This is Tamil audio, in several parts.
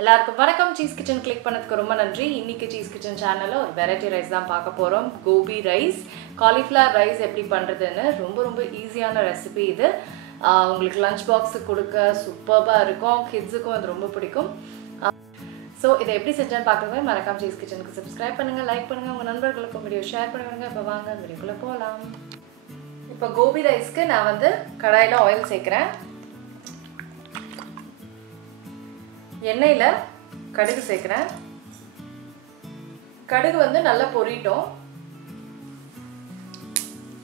எல்லாருக்கும் வணக்கம். சீஸ் கிச்சன் கிளிக் பண்ணதுக்கு ரொம்ப நன்றி. இன்னைக்கு சீஸ் கிச்சன் சேனல்ல ஒரு வெரைட்டி ரைஸ் தான் பார்க்க போறோம். கோபி ரைஸ், காலிஃப்ளவர் ரைஸ் எப்படி பண்றதுன்னு ரொம்ப ஈஸியான ரெசிபி இது. உங்களுக்கு லஞ்ச் பாக்ஸுக்கு கொடுக்க சூப்பராக இருக்கும். கிட்ஸுக்கும் அது ரொம்ப பிடிக்கும். ஸோ இதை எப்படி செஞ்சேன்னு பார்க்கவே மறக்காம சீஸ் கிச்சனுக்கு சப்ஸ்கிரைப் பண்ணுங்க, லைக் பண்ணுங்க, உங்கள் நண்பர்களுக்கும் வீடியோ ஷேர் பண்ணுங்க. இப்போ வாங்க வீடியோக்குள்ளே போகலாம். இப்போ கோபி ரைஸ்க்கு நான் வந்து கடாயில் ஆயில் சேர்க்குறேன். எண்ணெயில் கடுகு சேர்க்குறேன். கடுகு வந்து நல்லா பொரியட்டும்.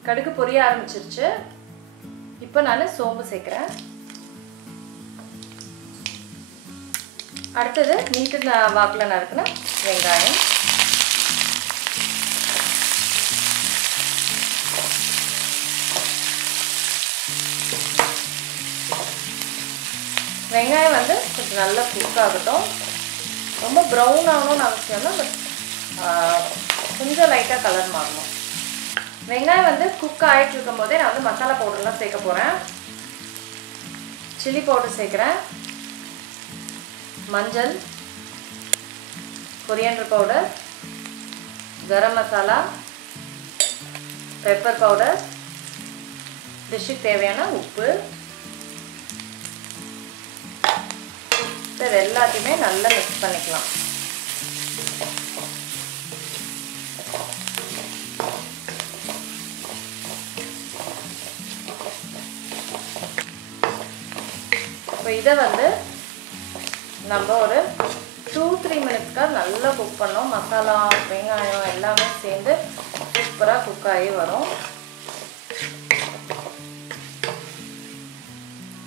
கடுகு பொரிய ஆரம்பிச்சிருச்சு. இப்போ நான் சோம்பு சேர்க்குறேன். அடுத்தது நீட்டு வாக்கில் நறுக்கின வெங்காயம், வெங்காயம் வந்து கொஞ்சம் நல்லா குக் ஆகட்டும். ரொம்ப ப்ரௌன் ஆகணும்னு அவசியம் இல்லை, பட் கொஞ்சம் லைட்டாக கலர் மாறணும். வெங்காயம் வந்து குக் ஆகிட்டு இருக்கும் போதே நான் வந்து மசாலா பவுடர்லாம் சேர்க்க போகிறேன். சில்லி பவுடர் சேர்க்குறேன், மஞ்சள், coriander powder, garam masala, pepper powder, டிஷ்ஷுக்கு தேவையான உப்பு. இது எல்லாத்தையுமே நல்லா மிக்ஸ் பண்ணிக்கலாம். இப்போ இதை வந்து நம்ம ஒரு 2-3 மினிட்ஸ்க்காக நல்லா குக் பண்ணோம். மசாலா, வெங்காயம் எல்லாமே சேர்ந்து சூப்பராக குக் ஆகி வரும்.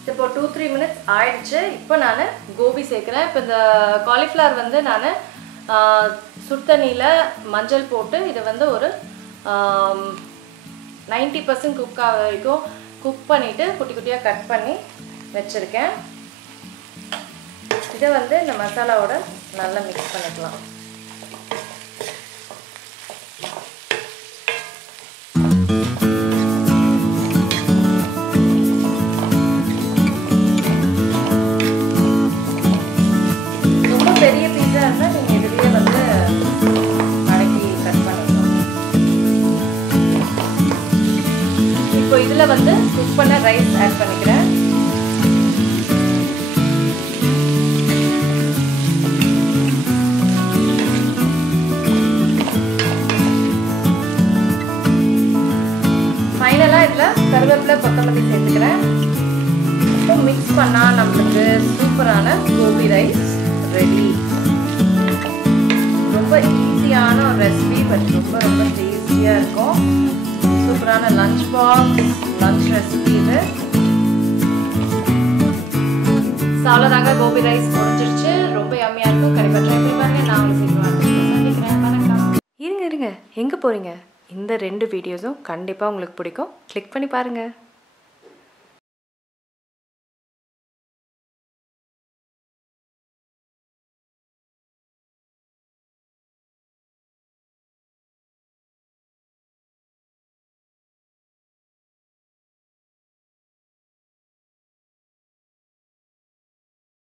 இப்போ 2-3 மினிட்ஸ் ஆயிடுச்சு. இப்போ நான் கோபி சேர்க்குறேன். இப்போ இந்த காலிஃப்ளவர் வந்து நான் சுடுதண்ணியில் மஞ்சள் போட்டு இதை வந்து ஒரு 90% குக் ஆக வரைக்கும் குக் பண்ணிவிட்டு குட்டி குட்டியாக கட் பண்ணி வச்சுருக்கேன். இதை வந்து இந்த மசாலாவோட நல்லா மிக்ஸ் பண்ணிக்கலாம். பெரிய பீஸா இருந்தால் நீங்கள் இதுலேயே வந்து மடக்கி கட் பண்ணிக்கலாம். இப்போ இதில் வந்து குக் பண்ண ரைஸ் ஆட் பண்ணிக்கிறேன். ஃபைனலாக இதில் கருவேப்பிலை, கொத்தமல்லி சேர்த்துக்கிறேன். இப்போ மிக்ஸ் பண்ணால் நம்மளுக்கு சூப்பரான கோபி ரைஸ் ரெடி. ரொம்ப ஈஸியான ஒரு ரெசிபி, பட் ரொம்ப டேஸ்டியாக இருக்கும். சூப்பரான லஞ்ச் பாக்ஸ் லஞ்ச் ரெசிபி இது. சாலதாங்க கோபி ரைஸ் முடிஞ்சிருச்சு. ரொம்ப யம்மியாக இருக்கும். கண்டிப்பாக ட்ரை பண்ணி பாருங்க. நான் உங்களுக்கு சந்திக்கிறேன். வணக்கம். இருங்க எங்கே போகிறீங்க? இந்த 2 வீடியோஸும் கண்டிப்பாக உங்களுக்கு பிடிக்கும். கிளிக் பண்ணி பாருங்கள்.